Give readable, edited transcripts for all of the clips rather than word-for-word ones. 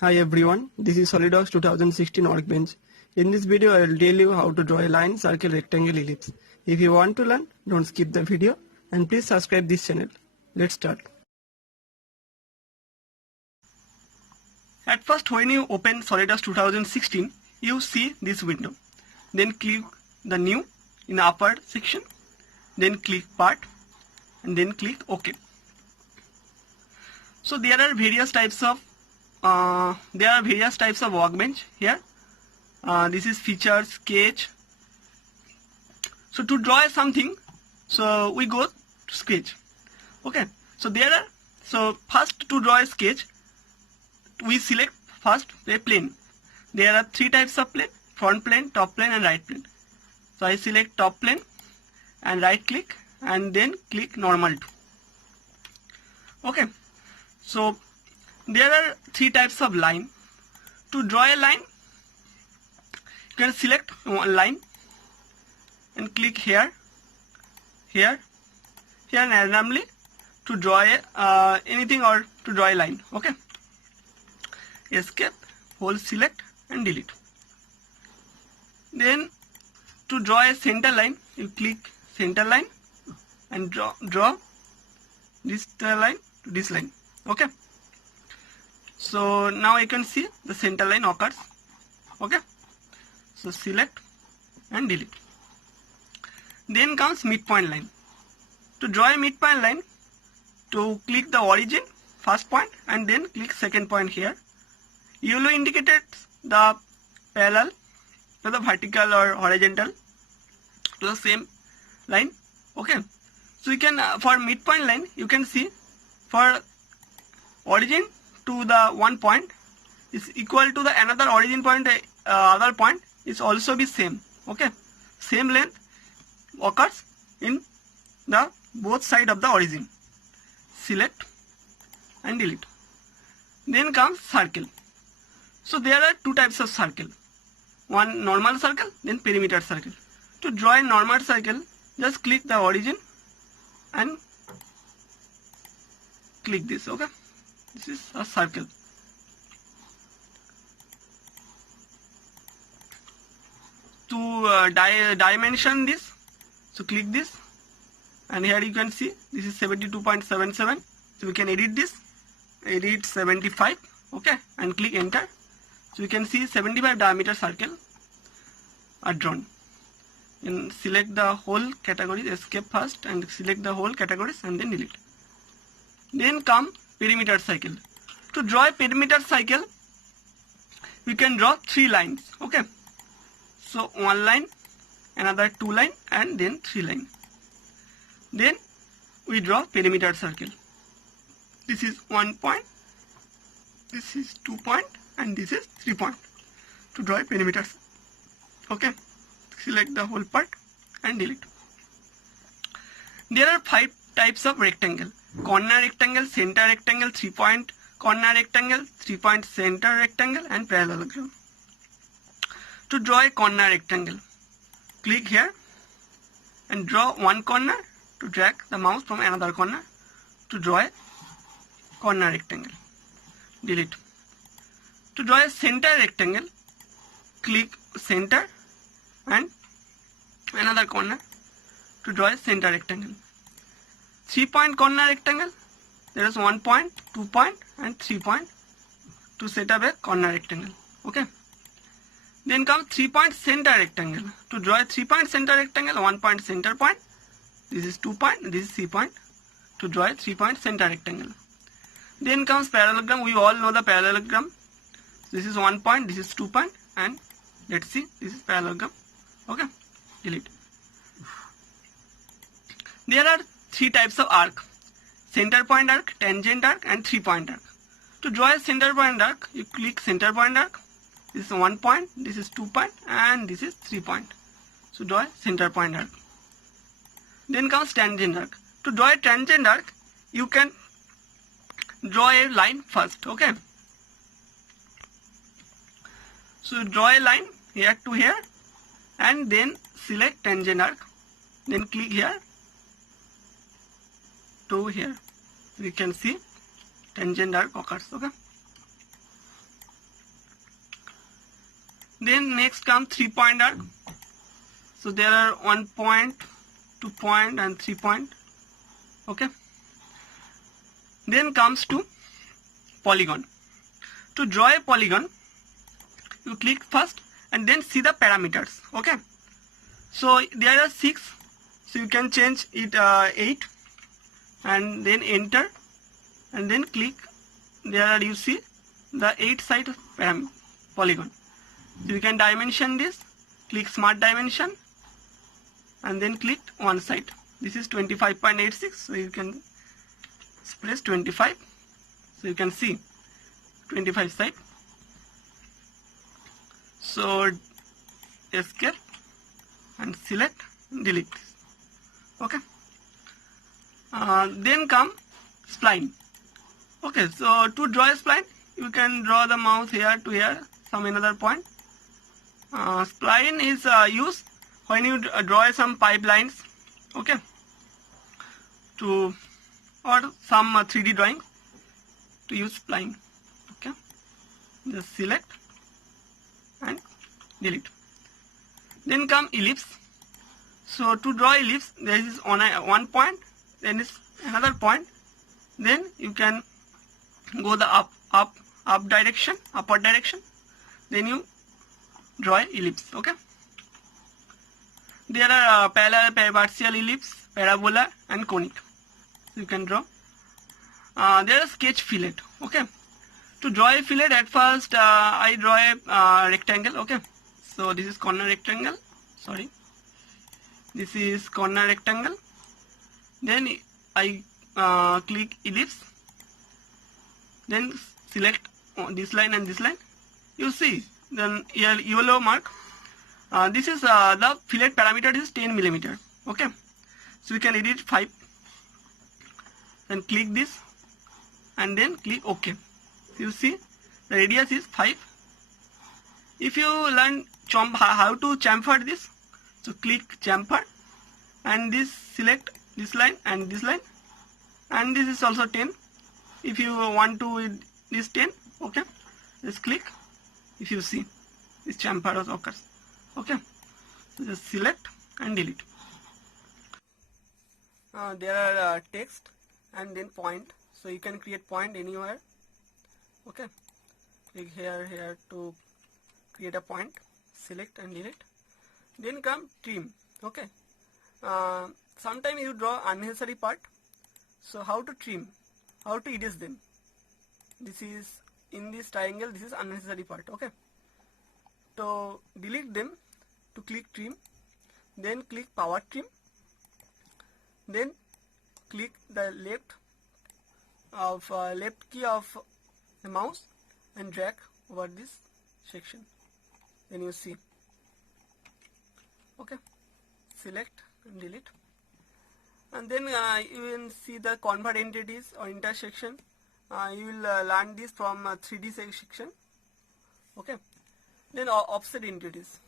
Hi everyone, this is SolidWorks 2016 Workbench. In this video I will tell you how to draw a line, circle, rectangle, ellipse. If you want to learn, don't skip the video and please subscribe this channel. Let's start. At first, when you open SolidWorks 2016, you see this window. Then click the new in the upper section. Then click part and then click OK. So there are various types of workbench here. This is feature, sketch. So to draw something, so we go to sketch. Okay. So first to draw a sketch, we select first a plane. There are three types of plane: front plane, top plane, and right plane. So I select top plane and right click and then click normal to. Okay. So there are three types of line. To draw a line, you can select one line and click here, and randomly to draw anything or to draw a line. Okay. Escape, hold select and delete. Then to draw a center line, you click center line and draw this line to this line. Okay. So now I can see the center line occurs. Okay. So select and delete. Then comes midpoint line. To draw a midpoint line, to click the origin first point and then click second point here. Yellow indicated the parallel to the vertical or horizontal to the same line. Okay. So you can for midpoint line you can see for origin to the one point is equal to the another origin point, other point is also be same. Okay. Same length occurs in the both side of the origin. Select and delete. Then comes circle. So there are two types of circle. One normal circle, then perimeter circle. To draw a normal circle, just click the origin and click this. Okay. This is a circle. To dimension this, so click this, and here you can see this is 72.77. So we can edit this, edit 75. Okay, and click enter. So you can see 75 diameter circle are drawn. And select the whole category, escape first and select the whole categories and then delete. Then come perimeter cycle. To draw a perimeter cycle, we can draw three lines. Okay. So one line, another two line, and then three line. Then we draw perimeter circle. This is 1 point, this is 2 point, and this is 3 point. To draw a perimeter. Okay. Select the whole part and delete. There are 5 types of rectangle: corner rectangle, center rectangle, 3-point corner rectangle, 3-point center rectangle, and parallelogram. To draw a corner rectangle, click here and draw one corner. To drag the mouse from another corner to draw a corner rectangle. Delete. To draw a center rectangle, click center and another corner to draw a center rectangle. 3-point corner rectangle, there is 1 point, 2 point, and 3 point to set up a corner rectangle. Okay. Then comes 3-point center rectangle. To draw a 3-point center rectangle, 1 point center point. This is 2 point, this is 3 point. To draw a 3-point center rectangle. Then comes parallelogram. We all know the parallelogram. This is 1 point, this is 2 point, and let's see, this is parallelogram. Okay. Delete. There are 3 types of arc: center point arc, tangent arc, and 3-point arc. To draw a center point arc, you click center point arc. This is 1 point, this is 2 point, and this is 3 point. So draw a center point arc. Then comes tangent arc. To draw a tangent arc, you can draw a line first. Okay. So draw a line here to here and then select tangent arc. Then click here to here. You can see tangent arc occurs. Okay. Then next comes 3-point arc. So there are 1 point, 2 point and 3 point. Okay. Then comes to polygon. To draw a polygon, you click first and then see the parameters. Okay. So there are 6. So you can change it 8 and then enter and then click. There you see the 8 side polygon. So you can dimension this, click smart dimension and then click one side. This is 25.86, so you can press 25. So you can see 25 side. So escape and select, delete this. Okay. Then come spline. Okay, so to draw a spline, you can draw the mouse here to here, some another point. Spline is used when you draw some pipelines, okay, to or some 3D drawings to use spline. Okay, just select and delete. Then come ellipse. So to draw ellipse, there is on one point, then is another point. Then you can go the upward direction. Then you draw ellipse. Okay. There are parallel, partial ellipse, parabola, and conic. So you can draw. There is sketch fillet. Okay. To draw a fillet, at first I draw a rectangle. Okay. So this is corner rectangle. Sorry. This is corner rectangle. Then I click ellipse. Then select this line and this line. You see then yellow mark. This is the fillet parameter is 10 millimeter. Okay. So we can edit 5. Then click this and then click OK. You see the radius is 5. If you learn how to chamfer this, so click chamfer and this select this line and this line, and this is also 10. If you want to this 10, okay, just click. If you see this chamfer occurs, okay, so just select and delete. There are text and then point, so you can create point anywhere. Okay, click here to create a point, select and delete. Then come trim. Okay, sometimes you draw unnecessary part, so how to trim, how to erase them. This is in this triangle, this is unnecessary part. Okay, to delete them, to click trim, then click power trim, then click the left key of the mouse and drag over this section. Then you see. Okay, select and delete. And then you will see the convert entities or intersection. You will learn this from 3D section. Okay. Then offset entities.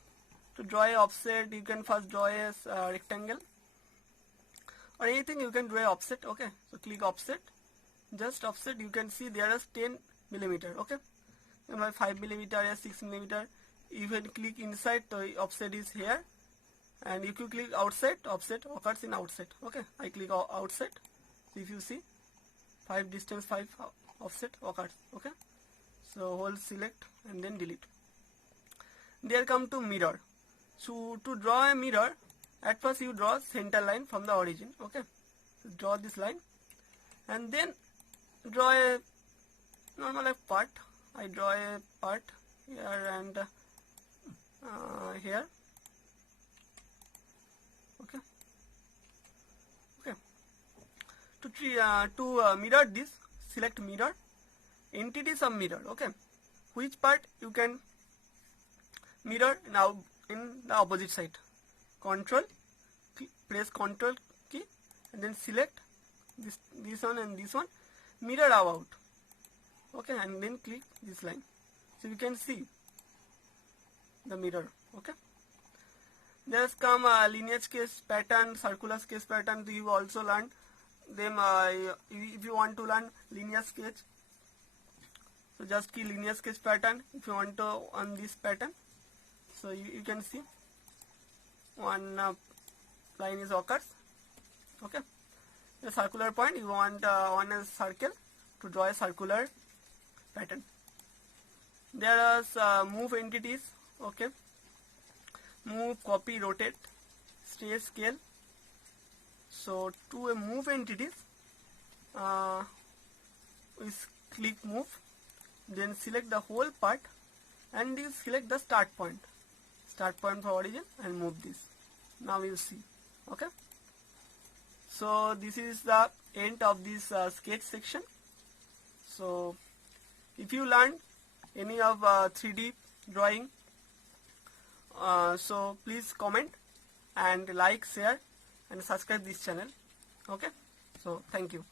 To draw a offset, you can first draw a rectangle or anything. You can draw a offset. Okay. So click offset. Just offset. You can see there is 10 millimeter. Okay. And 5 millimeter or 6 millimeter. You can click inside. The offset is here. And if you click outside, offset occurs in outside. Okay, I click outside. So if you see, 5 distance 5 offset occurs. Okay, so hold select and then delete. There come to mirror. So to draw a mirror, at first you draw center line from the origin. Okay, so draw this line, and then draw a normal part. I draw a part here and here. To mirror this, select mirror, entities of mirror. Okay, which part you can mirror now in the opposite side. Control, press Control key and then select this one and this one, mirror about. Okay, and then click this line. So you can see the mirror. Okay. There's come linear sketch pattern, circular sketch pattern. You also learned them. If you want to learn linear sketch, so just key linear sketch pattern. If you want to on this pattern, So you can see one line is occurs. Okay, the circular point, you want on a circle to draw a circular pattern. There are move entities. Okay, move, copy, rotate, stay, scale. So to move entities, we click move, then select the whole part and you select the start point for origin and move this. Now you see. Okay, so this is the end of this sketch section. So if you learned any of 3D drawing, so please comment and like, share and subscribe this channel. Okay, so thank you.